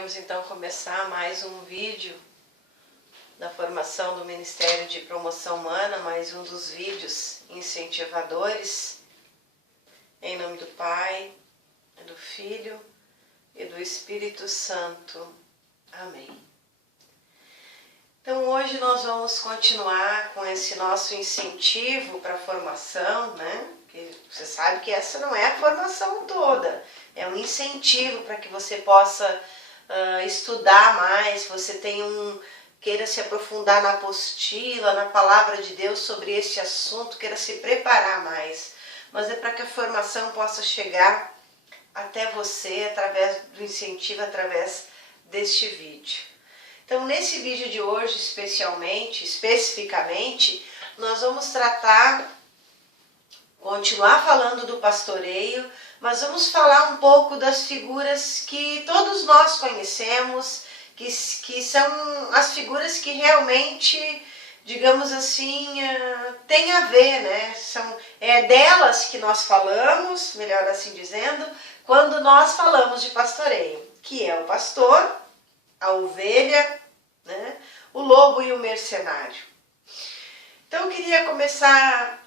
Iremos então começar mais um vídeo da formação do Ministério de Promoção Humana, mais um dos vídeos incentivadores, em nome do Pai, do Filho e do Espírito Santo. Amém. Então hoje nós vamos continuar com esse nosso incentivo para a formação, né? Porque você sabe que essa não é a formação toda, é um incentivo para que você possa estudar mais, você queira se aprofundar na apostila, na palavra de Deus sobre este assunto, queira se preparar mais. Mas é para que a formação possa chegar até você através do incentivo, através deste vídeo. Então, nesse vídeo de hoje, especificamente, nós vamos continuar falando do pastoreio, mas vamos falar um pouco das figuras que todos nós conhecemos, que são as figuras que realmente, digamos assim, tem a ver, né? É delas que nós falamos, melhor assim dizendo, quando nós falamos de pastoreio, que é o pastor, a ovelha, né? O lobo e o mercenário. Então eu queria começar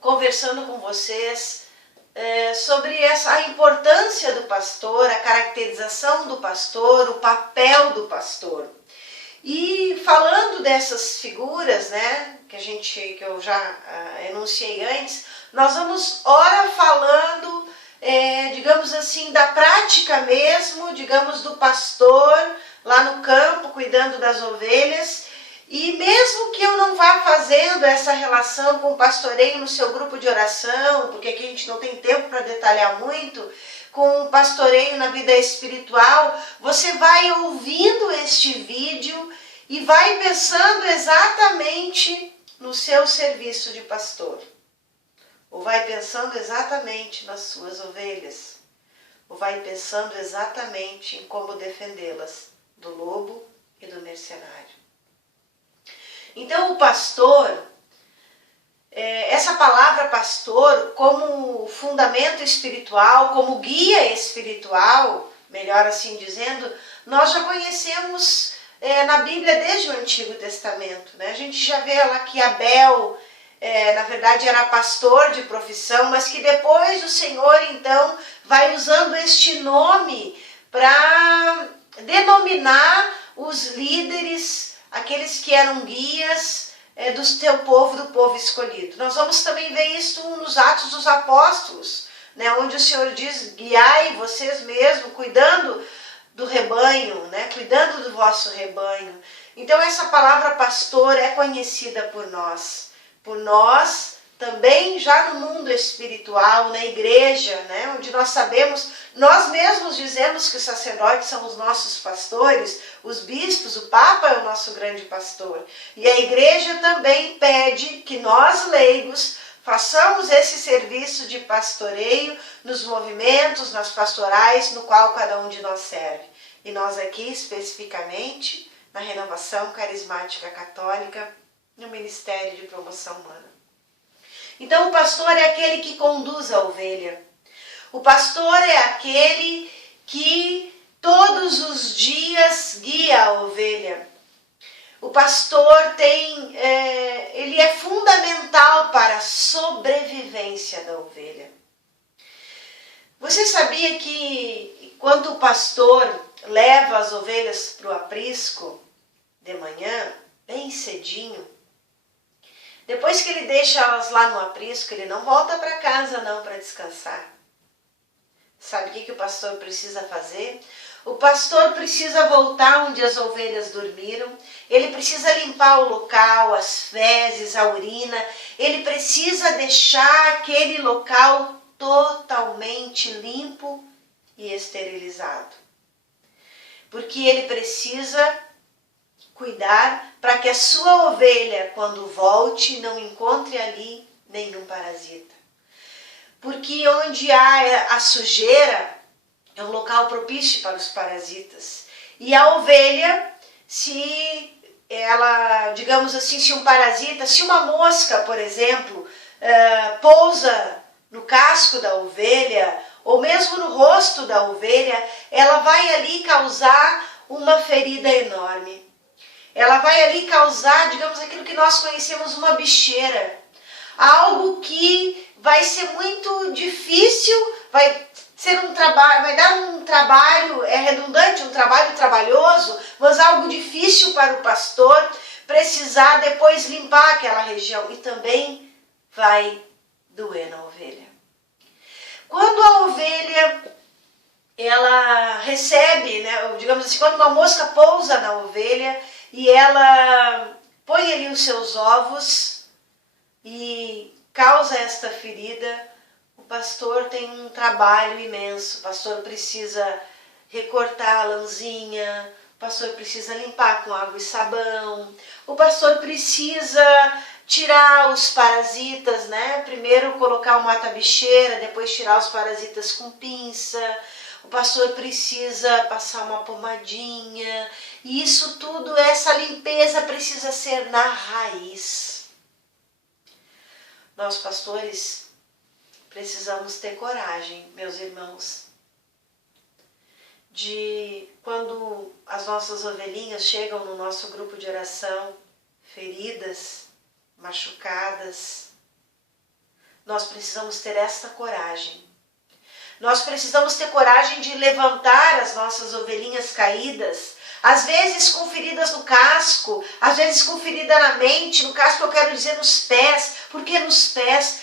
conversando com vocês sobre a importância do pastor, a caracterização do pastor, o papel do pastor. E falando dessas figuras, né, que eu já enunciei antes, nós vamos ora falando, digamos assim, da prática mesmo, digamos, do pastor lá no campo, cuidando das ovelhas. E mesmo que eu não vá fazendo essa relação com o pastoreio no seu grupo de oração, porque aqui a gente não tem tempo para detalhar muito, com o pastoreio na vida espiritual, você vai ouvindo este vídeo e vai pensando exatamente no seu serviço de pastor. Ou vai pensando exatamente nas suas ovelhas. Ou vai pensando exatamente em como defendê-las do lobo e do mercenário. Então o pastor, essa palavra pastor como fundamento espiritual, como guia espiritual, melhor assim dizendo, nós já conhecemos na Bíblia desde o Antigo Testamento, né? A gente já vê lá que Abel, na verdade era pastor de profissão, mas que depois o Senhor então vai usando este nome para denominar os líderes, aqueles que eram guias do teu povo, do povo escolhido. Nós vamos também ver isso nos Atos dos Apóstolos, né, onde o Senhor diz, guiai vocês mesmos, cuidando do rebanho, né, cuidando do vosso rebanho. Então essa palavra pastor é conhecida por nós também já no mundo espiritual, na igreja, né, onde nós sabemos, nós mesmos dizemos que os sacerdotes são os nossos pastores, os bispos, o Papa é o nosso grande pastor. E a igreja também pede que nós, leigos, façamos esse serviço de pastoreio nos movimentos, nas pastorais, no qual cada um de nós serve. E nós aqui, especificamente, na Renovação Carismática Católica, no Ministério de Promoção Humana. Então o pastor é aquele que conduz a ovelha. O pastor é aquele que todos os dias guia a ovelha. O pastor ele é fundamental para a sobrevivência da ovelha. Você sabia que quando o pastor leva as ovelhas para o aprisco de manhã, bem cedinho, depois que ele deixa elas lá no aprisco, ele não volta para casa não para descansar. Sabe o que o pastor precisa fazer? O pastor precisa voltar onde as ovelhas dormiram, ele precisa limpar o local, as fezes, a urina, ele precisa deixar aquele local totalmente limpo e esterilizado. Porque ele precisa cuidar para que a sua ovelha, quando volte, não encontre ali nenhum parasita. Porque onde há a sujeira é um local propício para os parasitas. E a ovelha, se ela, digamos assim, se um parasita, se uma mosca, por exemplo, pousa no casco da ovelha, ou mesmo no rosto da ovelha, ela vai ali causar uma ferida enorme. Ela vai ali causar, digamos, aquilo que nós conhecemos, uma bicheira. Algo que vai ser muito difícil, vai ser um trabalho, vai dar um trabalho, é redundante, um trabalho trabalhoso, mas algo difícil para o pastor precisar depois limpar aquela região. E também vai doer na ovelha. Quando a ovelha, ela recebe, né, digamos assim, quando uma mosca pousa na ovelha e ela põe ali os seus ovos e causa esta ferida, o pastor tem um trabalho imenso. O pastor precisa recortar a lãzinha, o pastor precisa limpar com água e sabão, o pastor precisa tirar os parasitas, né? Primeiro colocar o mata-bicheira, depois tirar os parasitas com pinça. O pastor precisa passar uma pomadinha. E isso tudo, essa limpeza precisa ser na raiz. Nós, pastores, precisamos ter coragem, meus irmãos, de quando as nossas ovelhinhas chegam no nosso grupo de oração, feridas, machucadas, nós precisamos ter esta coragem. Nós precisamos ter coragem de levantar as nossas ovelhinhas caídas, às vezes com feridas no casco, às vezes com ferida na mente. No casco eu quero dizer nos pés. Por que nos pés?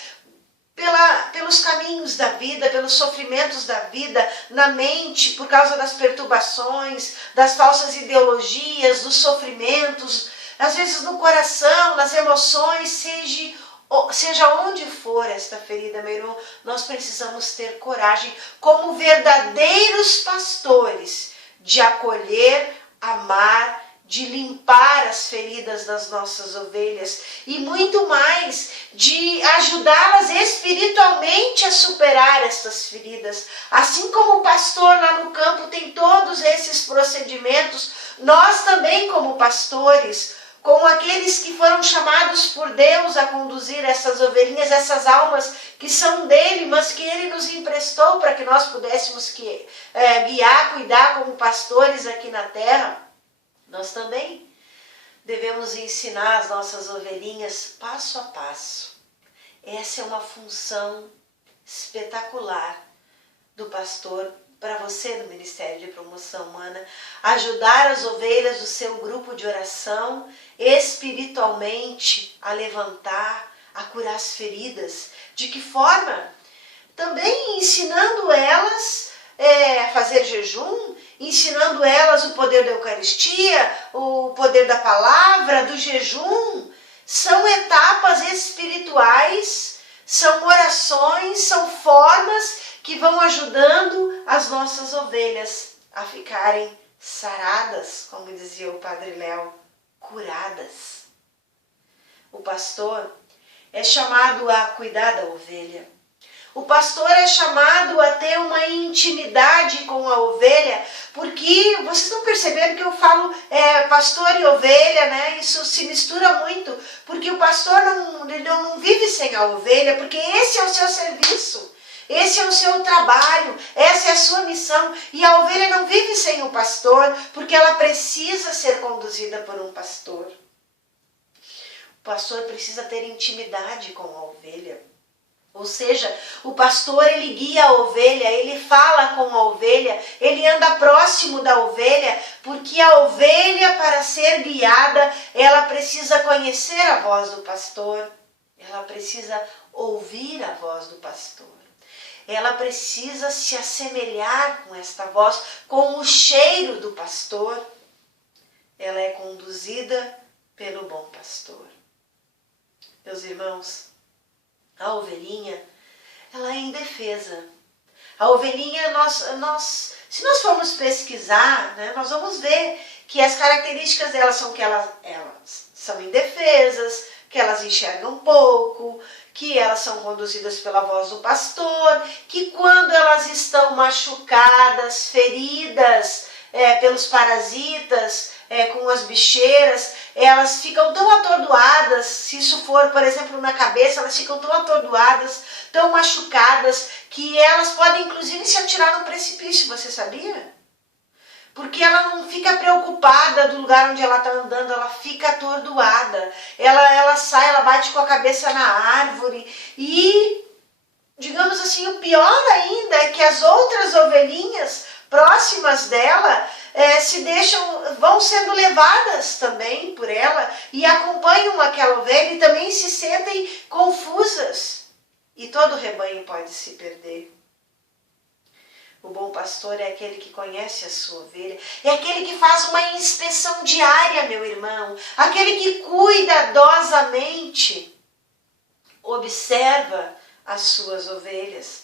Pelos caminhos da vida, pelos sofrimentos da vida, na mente, por causa das perturbações, das falsas ideologias, dos sofrimentos, às vezes no coração, nas emoções, seja onde for esta ferida, meu irmão, nós precisamos ter coragem, como verdadeiros pastores, de acolher, amar, de limpar as feridas das nossas ovelhas e muito mais, de ajudá-las espiritualmente a superar estas feridas. Assim como o pastor lá no campo tem todos esses procedimentos, nós também, como pastores, como aqueles que foram chamados por Deus a conduzir essas ovelhinhas, essas almas que são dele, mas que ele nos emprestou para que nós pudéssemos guiar, cuidar como pastores aqui na terra, nós também devemos ensinar as nossas ovelhinhas passo a passo. Essa é uma função espetacular do pastor para você no Ministério de Promoção Humana, ajudar as ovelhas do seu grupo de oração espiritualmente a levantar, a curar as feridas. De que forma? Também ensinando elas a fazer jejum, ensinando elas o poder da Eucaristia, o poder da palavra, do jejum. São etapas espirituais, são orações, são formas que vão ajudando as nossas ovelhas a ficarem saradas, como dizia o Padre Léo, curadas. O pastor é chamado a cuidar da ovelha. O pastor é chamado a ter uma intimidade com a ovelha, porque vocês estão percebendo que eu falo pastor e ovelha, né? Isso se mistura muito, porque o pastor não vive sem a ovelha, porque esse é o seu serviço. Esse é o seu trabalho, essa é a sua missão. E a ovelha não vive sem o pastor, porque ela precisa ser conduzida por um pastor. O pastor precisa ter intimidade com a ovelha. Ou seja, o pastor, ele guia a ovelha, ele fala com a ovelha, ele anda próximo da ovelha, porque a ovelha, para ser guiada, ela precisa conhecer a voz do pastor, ela precisa ouvir a voz do pastor. Ela precisa se assemelhar com esta voz, com o cheiro do pastor. Ela é conduzida pelo bom pastor. Meus irmãos, a ovelhinha, ela é indefesa. A ovelhinha, se nós formos pesquisar, né, nós vamos ver que as características delas são que elas são indefesas, que elas enxergam pouco, que elas são conduzidas pela voz do pastor, que quando elas estão machucadas, feridas pelos parasitas, com as bicheiras, elas ficam tão atordoadas, se isso for, por exemplo, na cabeça, elas ficam tão atordoadas, tão machucadas, que elas podem inclusive se atirar no precipício, você sabia? Porque ela não fica preocupada do lugar onde ela está andando, ela fica atordoada. Ela sai, ela bate com a cabeça na árvore e, digamos assim, o pior ainda é que as outras ovelhinhas próximas dela vão sendo levadas também por ela e acompanham aquela ovelha e também se sentem confusas. E todo o rebanho pode se perder. O bom pastor é aquele que conhece a sua ovelha, é aquele que faz uma inspeção diária, meu irmão, aquele que cuidadosamente observa as suas ovelhas,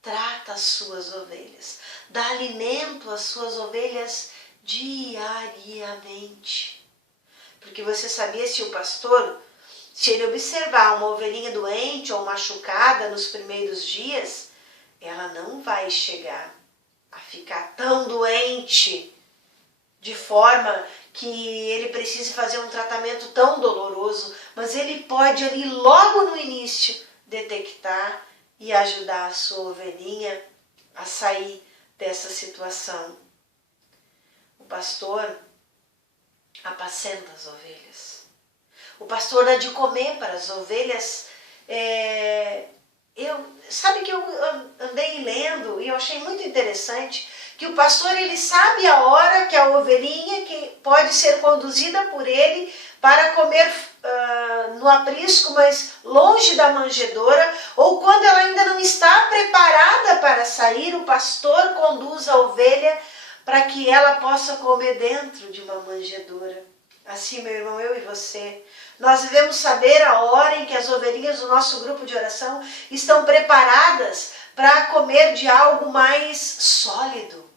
trata as suas ovelhas, dá alimento às suas ovelhas diariamente. Porque você sabia, se o pastor, se ele observar uma ovelhinha doente ou machucada nos primeiros dias, ela não vai chegar a ficar tão doente de forma que ele precise fazer um tratamento tão doloroso, mas ele pode ali logo no início detectar e ajudar a sua ovelhinha a sair dessa situação. O pastor apacenta as ovelhas. O pastor dá de comer para as ovelhas. Sabe que eu andei lendo e eu achei muito interessante que o pastor, ele sabe a hora que a ovelhinha que pode ser conduzida por ele para comer no aprisco, mas longe da manjedoura, ou quando ela ainda não está preparada para sair, o pastor conduz a ovelha para que ela possa comer dentro de uma manjedoura. Assim, meu irmão, eu e você, nós devemos saber a hora em que as ovelhinhas do nosso grupo de oração estão preparadas para comer de algo mais sólido.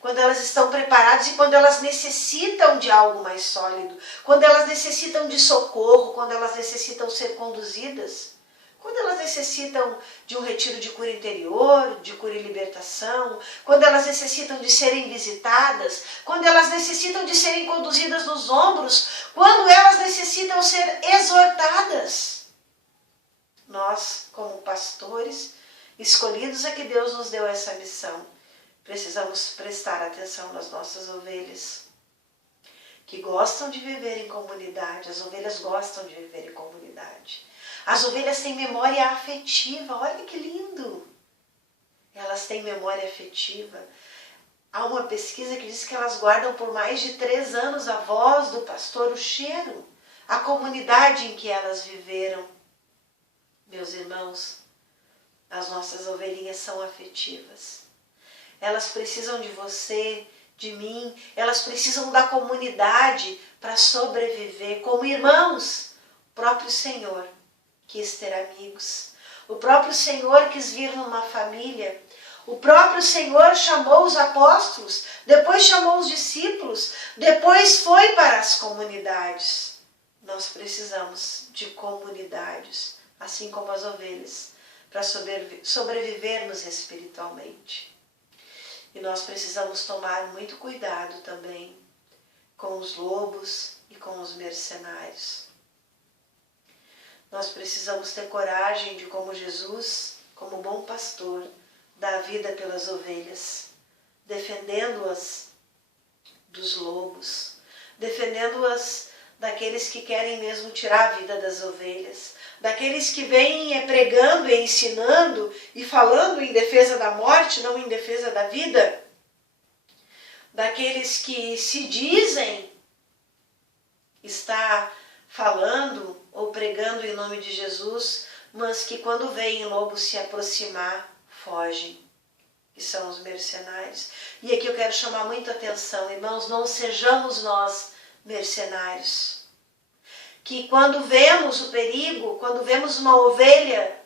Quando elas estão preparadas e quando elas necessitam de algo mais sólido, quando elas necessitam de socorro, quando elas necessitam ser conduzidas, quando elas necessitam de um retiro de cura interior, de cura e libertação, quando elas necessitam de serem visitadas, quando elas necessitam de serem conduzidas nos ombros, quando elas necessitam ser exortadas. Nós, como pastores escolhidos, é que Deus nos deu essa missão. Precisamos prestar atenção nas nossas ovelhas, que gostam de viver em comunidade. As ovelhas gostam de viver em comunidade. As ovelhas têm memória afetiva, olha que lindo! Elas têm memória afetiva. Há uma pesquisa que diz que elas guardam por mais de 3 anos a voz do pastor, o cheiro, a comunidade em que elas viveram. Meus irmãos, as nossas ovelhinhas são afetivas. Elas precisam de você, de mim, elas precisam da comunidade para sobreviver. Como irmãos, o próprio Senhor quis ter amigos. O próprio Senhor quis vir numa família. O próprio Senhor chamou os apóstolos, depois chamou os discípulos, depois foi para as comunidades. Nós precisamos de comunidades, assim como as ovelhas, para sobrevivermos espiritualmente. E nós precisamos tomar muito cuidado também com os lobos e com os mercenários. Nós precisamos ter coragem de, como Jesus, como bom pastor, dar vida pelas ovelhas, defendendo-as dos lobos, defendendo-as daqueles que querem mesmo tirar a vida das ovelhas, daqueles que vêm pregando e ensinando e falando em defesa da morte, não em defesa da vida, daqueles que se dizem estar falando ou pregando em nome de Jesus, mas que quando veem lobos se aproximar, fogem, que são os mercenários. E aqui eu quero chamar muita atenção, irmãos, não sejamos nós mercenários. Que quando vemos o perigo, quando vemos uma ovelha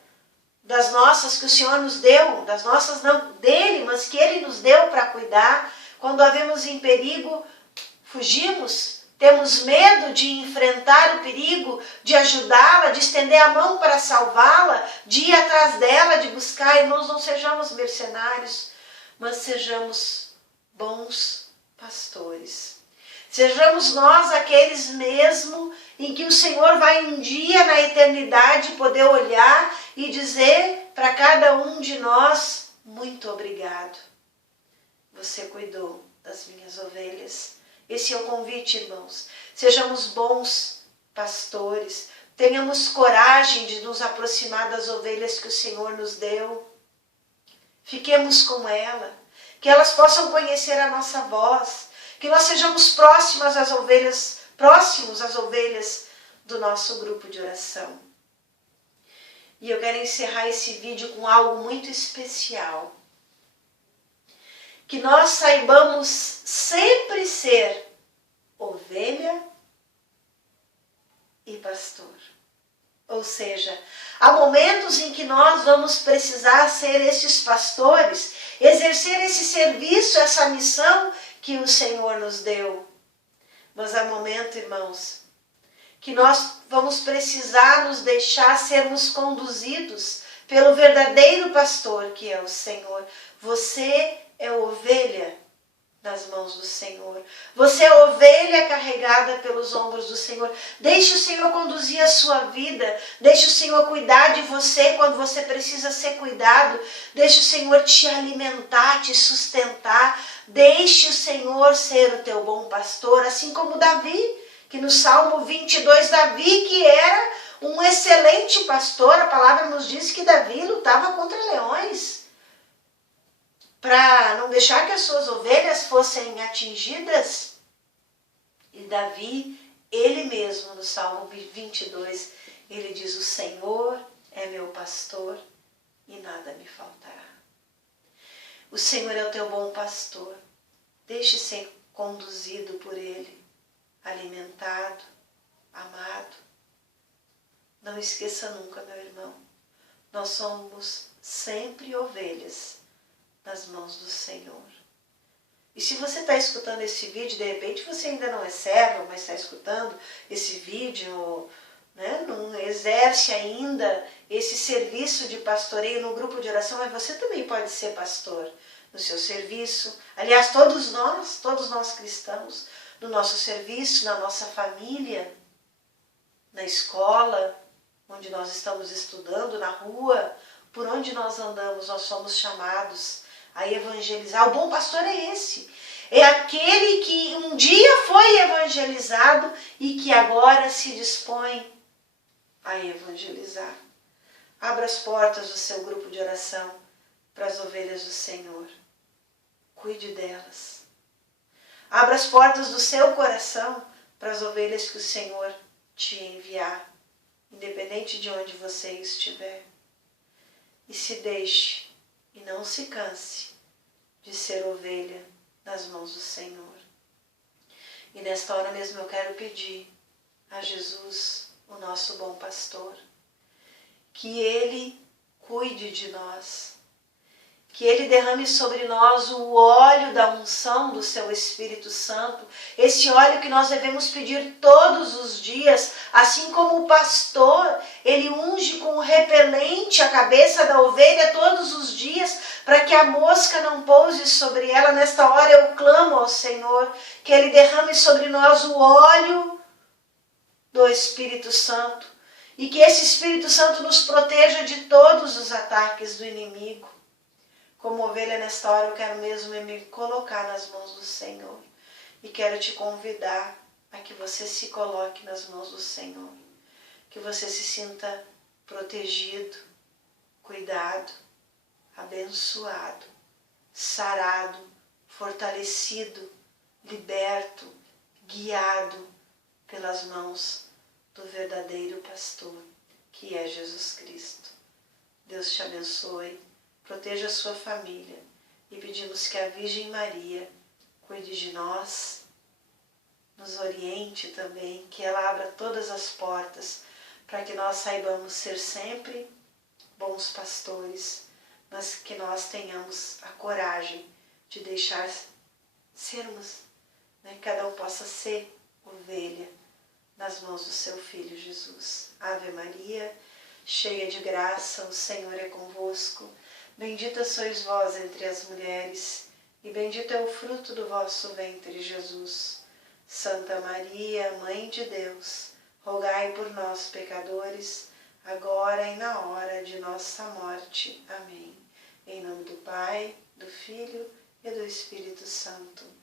das nossas que o Senhor nos deu, das nossas não dele, mas que ele nos deu para cuidar, quando a vemos em perigo, fugimos, temos medo de enfrentar o perigo, de ajudá-la, de estender a mão para salvá-la, de ir atrás dela, de buscar. Irmãos, não sejamos mercenários, mas sejamos bons pastores. Sejamos nós aqueles mesmo em que o Senhor vai um dia na eternidade poder olhar e dizer para cada um de nós, muito obrigado. Você cuidou das minhas ovelhas. Esse é o convite, irmãos. Sejamos bons pastores. Tenhamos coragem de nos aproximar das ovelhas que o Senhor nos deu. Fiquemos com ela. Que elas possam conhecer a nossa voz. Que nós sejamos próximos às ovelhas do nosso grupo de oração. E eu quero encerrar esse vídeo com algo muito especial. Que nós saibamos sempre ser ovelha e pastor. Ou seja, há momentos em que nós vamos precisar ser esses pastores, exercer esse serviço, essa missão que o Senhor nos deu. Mas há momento, irmãos, que nós vamos precisar nos deixar sermos conduzidos pelo verdadeiro pastor, que é o Senhor. Você é ovelha nas mãos do Senhor. Você é ovelha carregada pelos ombros do Senhor. Deixe o Senhor conduzir a sua vida. Deixe o Senhor cuidar de você quando você precisa ser cuidado. Deixe o Senhor te alimentar, te sustentar. Deixe o Senhor ser o teu bom pastor, assim como Davi, que no Salmo 22, Davi, que era um excelente pastor, a palavra nos diz que Davi lutava contra leões, para não deixar que as suas ovelhas fossem atingidas. E Davi, ele mesmo, no Salmo 22, ele diz: o Senhor é meu pastor e nada me faltará. O Senhor é o teu bom pastor. Deixe ser conduzido por ele, alimentado, amado. Não esqueça nunca, meu irmão, nós somos sempre ovelhas nas mãos do Senhor. E se você está escutando esse vídeo, de repente você ainda não é servo, mas está escutando esse vídeo, né, não exerce ainda esse serviço de pastoreio no grupo de oração, mas você também pode ser pastor no seu serviço. Aliás, todos nós cristãos, no nosso serviço, na nossa família, na escola, onde nós estamos estudando, na rua, por onde nós andamos, nós somos chamados a evangelizar. O bom pastor é esse. É aquele que um dia foi evangelizado e que agora se dispõe a evangelizar. Abra as portas do seu grupo de oração para as ovelhas do Senhor. Cuide delas. Abra as portas do seu coração para as ovelhas que o Senhor te enviar, independente de onde você estiver. E se deixe e não se canse de ser ovelha nas mãos do Senhor. E nesta hora mesmo eu quero pedir a Jesus, o nosso bom pastor, que Ele cuide de nós, que Ele derrame sobre nós o óleo da unção do Seu Espírito Santo, esse óleo que nós devemos pedir todos os dias, assim como o pastor, ele unge com repelente a cabeça da ovelha todos os dias, para que a mosca não pouse sobre ela. Nesta hora eu clamo ao Senhor, que Ele derrame sobre nós o óleo do Espírito Santo, e que esse Espírito Santo nos proteja de todos os ataques do inimigo. Como ovelha, nesta hora eu quero mesmo me colocar nas mãos do Senhor. E quero te convidar a que você se coloque nas mãos do Senhor. Que você se sinta protegido, cuidado, abençoado, sarado, fortalecido, liberto, guiado pelas mãos do verdadeiro pastor, que é Jesus Cristo. Deus te abençoe. Proteja a sua família e pedimos que a Virgem Maria cuide de nós, nos oriente também, que ela abra todas as portas para que nós saibamos ser sempre bons pastores, mas que nós tenhamos a coragem de deixar sermos, né, cada um possa ser ovelha nas mãos do seu Filho Jesus. Ave Maria, cheia de graça, o Senhor é convosco. Bendita sois vós entre as mulheres, e bendito é o fruto do vosso ventre, Jesus. Santa Maria, Mãe de Deus, rogai por nós, pecadores, agora e na hora de nossa morte. Amém. Em nome do Pai, do Filho e do Espírito Santo.